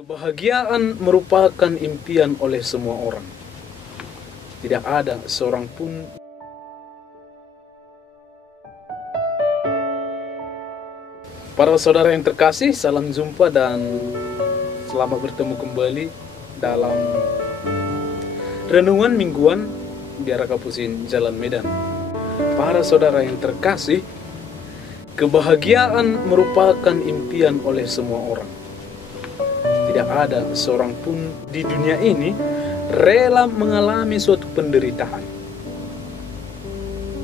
Kebahagiaan merupakan impian oleh semua orang. Tidak ada seorang pun. Para saudara yang terkasih, salam jumpa dan selamat bertemu kembali dalam renungan mingguan Biara Kapusin Jalan Medan. Para saudara yang terkasih, kebahagiaan merupakan impian oleh semua orang. Tidak ada seorang pun di dunia ini rela mengalami suatu penderitaan.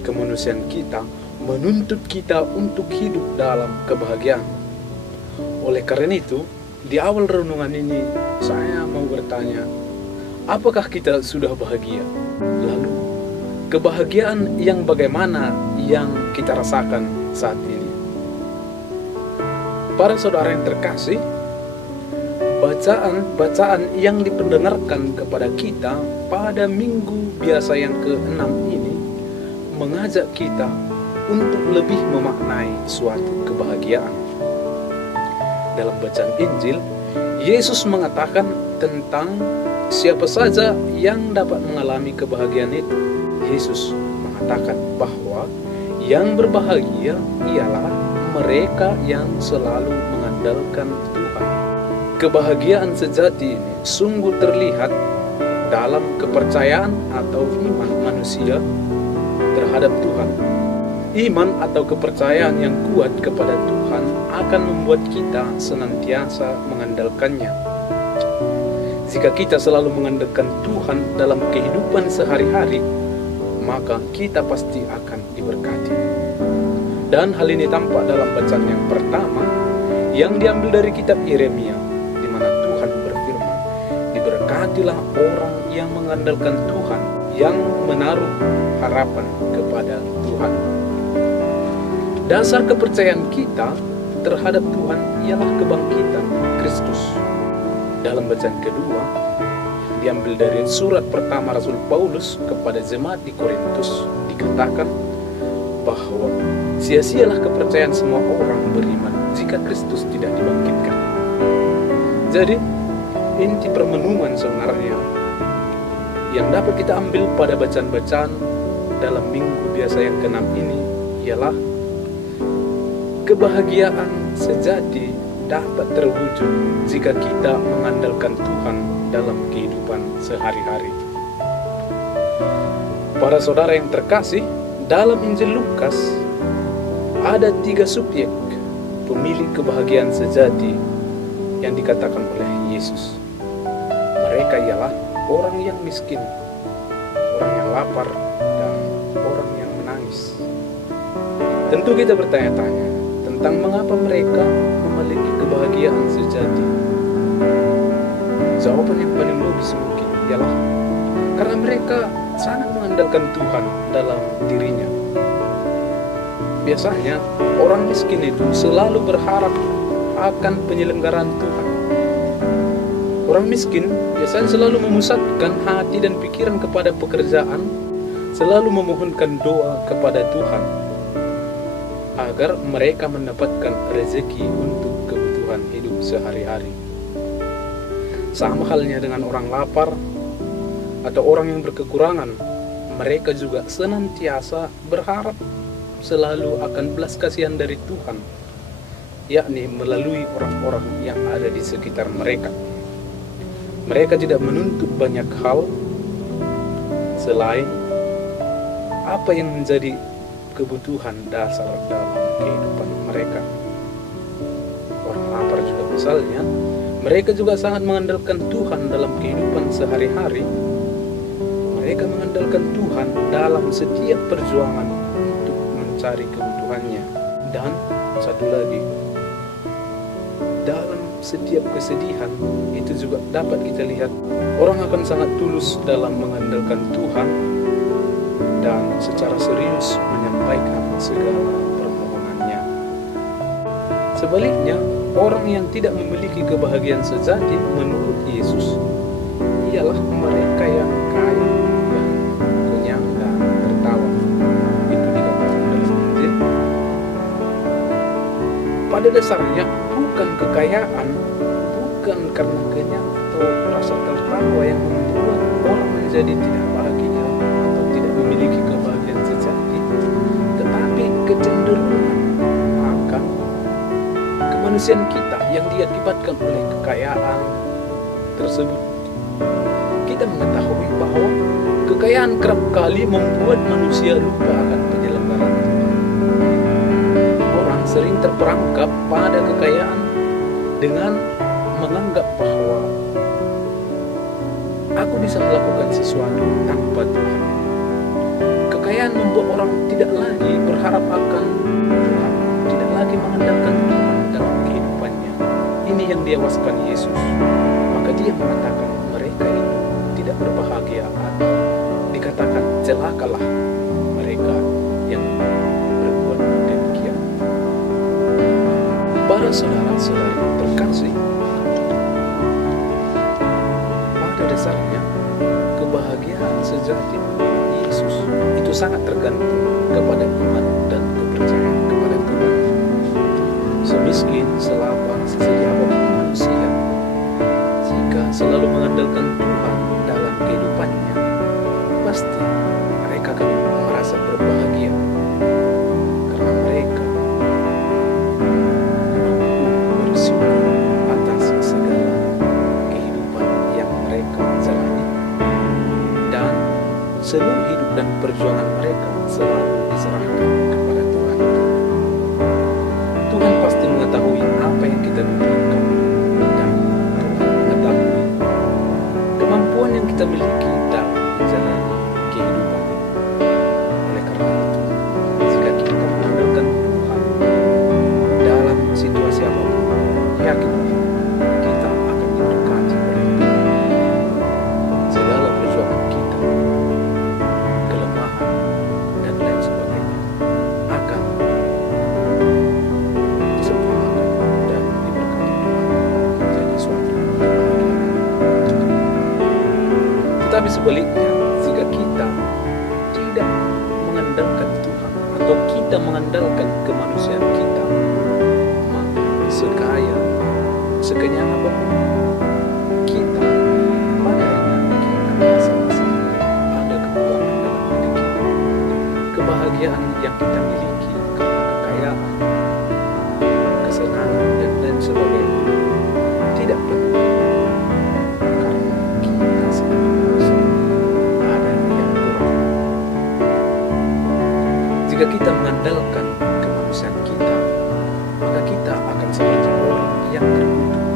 Kemanusiaan kita menuntut kita untuk hidup dalam kebahagiaan. Oleh karena itu, di awal renungan ini saya mau bertanya, apakah kita sudah bahagia? Lalu, kebahagiaan yang bagaimana yang kita rasakan saat ini? Para saudara yang terkasih, bacaan yang dipendengarkan kepada kita pada minggu biasa yang ke-6 ini mengajak kita untuk lebih memaknai suatu kebahagiaan. Dalam bacaan Injil, Yesus mengatakan tentang siapa saja yang dapat mengalami kebahagiaan itu. Yesus mengatakan bahwa yang berbahagia ialah mereka yang selalu mengandalkan Tuhan. Kebahagiaan sejati ini sungguh terlihat dalam kepercayaan atau iman manusia terhadap Tuhan. Iman atau kepercayaan yang kuat kepada Tuhan akan membuat kita senantiasa mengandalkannya. Jika kita selalu mengandalkan Tuhan dalam kehidupan sehari-hari, maka kita pasti akan diberkati. Dan hal ini tampak dalam bacaan yang pertama yang diambil dari kitab Yeremia, di mana Tuhan berfirman, "Diberkatilah orang yang mengandalkan Tuhan, yang menaruh harapan kepada Tuhan." Dasar kepercayaan kita terhadap Tuhan ialah kebangkitan Kristus. Dalam bacaan kedua, diambil dari surat pertama Rasul Paulus kepada jemaat di Korintus, dikatakan bahwa sia-sialah kepercayaan semua orang beriman jika Kristus tidak dibangkitkan. Jadi, inti permenungan sebenarnya yang dapat kita ambil pada bacaan-bacaan dalam minggu biasa yang ke-6 ini ialah kebahagiaan sejati dapat terwujud jika kita mengandalkan Tuhan dalam kehidupan sehari-hari. Para saudara yang terkasih, dalam Injil Lukas ada 3 subjek pemilik kebahagiaan sejati yang dikatakan oleh Yesus. Mereka ialah orang yang miskin, orang yang lapar, dan orang yang menangis. Tentu kita bertanya-tanya tentang mengapa mereka memiliki kebahagiaan sejati. Jawaban yang paling logis mungkin ialah karena mereka sangat mengandalkan Tuhan dalam dirinya. Biasanya orang miskin itu selalu berharap akan penyelenggaraan Tuhan. Orang miskin biasanya selalu memusatkan hati dan pikiran kepada pekerjaan, selalu memohonkan doa kepada Tuhan agar mereka mendapatkan rezeki untuk kebutuhan hidup sehari-hari. Sama halnya dengan orang lapar atau orang yang berkekurangan, mereka juga senantiasa berharap selalu akan belas kasihan dari Tuhan, yakni melalui orang-orang yang ada di sekitar mereka. Mereka tidak menuntut banyak hal selain apa yang menjadi kebutuhan dasar dalam kehidupan mereka. Orang lapar juga misalnya, mereka juga sangat mengandalkan Tuhan dalam kehidupan sehari-hari. Mereka mengandalkan Tuhan dalam setiap perjuangan untuk mencari kebutuhannya. Dan satu lagi, dalam setiap kesedihan itu juga dapat kita lihat orang akan sangat tulus dalam mengandalkan Tuhan dan secara serius menyampaikan segala permohonannya. Sebaliknya, orang yang tidak memiliki kebahagiaan sejati menurut Yesus ialah mereka yang kaya, yang kenyang dan tertawa. Itu dikatakan dalam Injil. Pada dasarnya bukan kekayaan, bukan karena kenyang atau rasa tertawa yang membuat orang menjadi tidak bahagia atau tidak memiliki kebahagiaan sejati, tetapi kecenderungan akan kemanusiaan kita yang diakibatkan oleh kekayaan tersebut. Kita mengetahui bahwa kekayaan kerap kali membuat manusia lupa akan penyelenggaraan Tuhan. Orang sering terperangkap pada kekayaan dengan menganggap bahwa aku bisa melakukan sesuatu tanpa Tuhan. Kekayaan membuat orang tidak lagi berharap akan Tuhan, tidak lagi mengandalkan Tuhan dalam kehidupannya. Ini yang diawaskan Yesus. Maka dia mengatakan mereka itu tidak berbahagia, atau dikatakan celakalah mereka yang berbuat demikian. Para saudara-saudari terkasih, pada dasarnya kebahagiaan sejati Yesus itu sangat tergantung kepada iman dan kepercayaan kepada Tuhan. Semiskin, selapang, sesedia apapun manusia, jika selalu mengandalkan Tuhan dalam kehidupannya, pasti mereka akan merasa berbahagia karena mereka mampu bersyukur atas segala kehidupan yang mereka jalani, dan seluruh hidup dan perjuangan mereka selalu diserahkan kepada Tuhan. Tuhan pasti mengetahui apa yang kita butuhkan, dan Tuhan mengetahui kemampuan yang kita miliki dalam menjalani kehidupan. Oleh karena itu, jika kita mengandalkan Tuhan dalam situasi apapun, yakinlah kita akan diberkati oleh Tuhan. Segala perjuangan kita, kelemahan, dan lain sebagainya akan disempurnakan dan diberkati Tuhan menjadi suatu kebahagiaan. Tetapi sebaliknya, jika kita tidak mengandalkan Tuhan atau kita mengandalkan kemanusiaan kita, maka sekaya, sekenyang apapun kita, pada akhirnya kita masing-masing ada kekurangan dalam diri kita. Kebahagiaan yang kita miliki karena kekayaan, kesenangan, dan lain sebagainya tidak penuh, karena kita sedang merasa ada yang kurang. Jika kita mengandalkan kemanusiaan kita, maka kita akan seperti orang yang terkutuk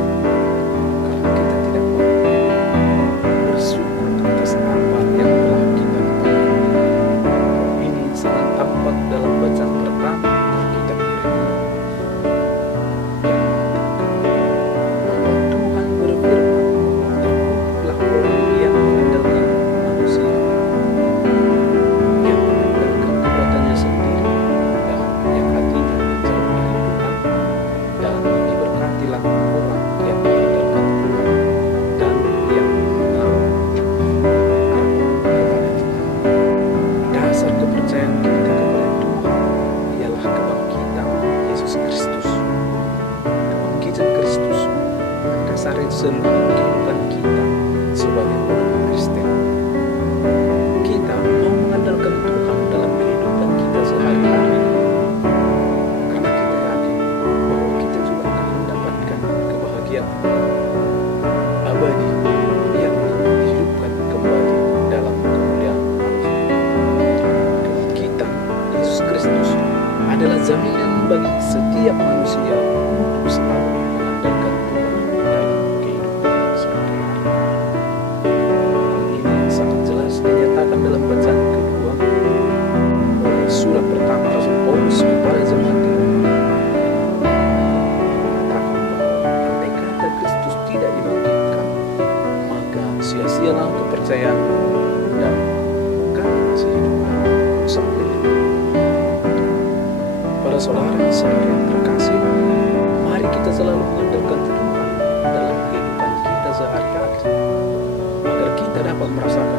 karena kita tidak mampu bersyukur atas apa yang telah kita dapatkan. Ini sangat tampak dalam bacaan pertama kitab Yeremia yang bahwa Tuhan berfirman, terkutuklah orang yang mengandalkan manusia, yang mengandalkan kekuatannya sendiri, dan yang hatinya menjauh dari Tuhan, dan diberkatilah orang yang mengandalkan Tuhan dan yang menaruh harapan kepada Tuhan. Dasar kepercayaan kita kepada Tuhan ialah kebangkitan Yesus Kristus. Kebangkitan Kristus mendasari seluruh kehidupan kita sebagai orang Kristen. Kita mau mengandalkan Tuhan dalam kehidupan kita sehari-hari, karena kita yakin bahwa kita juga akan mendapatkan kebahagiaan abadi yang dihidupkan kembali dalam kemuliaan Allah. Kebangkitan Yesus Kristus adalah jaminan bagi setiap manusia untuk selalu mengandalkan Tuhan dalam kehidupan sehari-hari. Hal ini sangat jelas dinyatakan dalam bacaan kedua oleh surat pertama Rasul Paulus kepada jemaat di Roma. Mengatakan bahwa andai kata Kristus tidak dibangkitkan, maka sia-sialah kepercayaan dan kami masih hidup sampai hidup. Para saudara-saudari yang terkasih, mari kita selalu mengandalkan Tuhan dalam kehidupan kita sehari-hari, agar kita dapat merasakan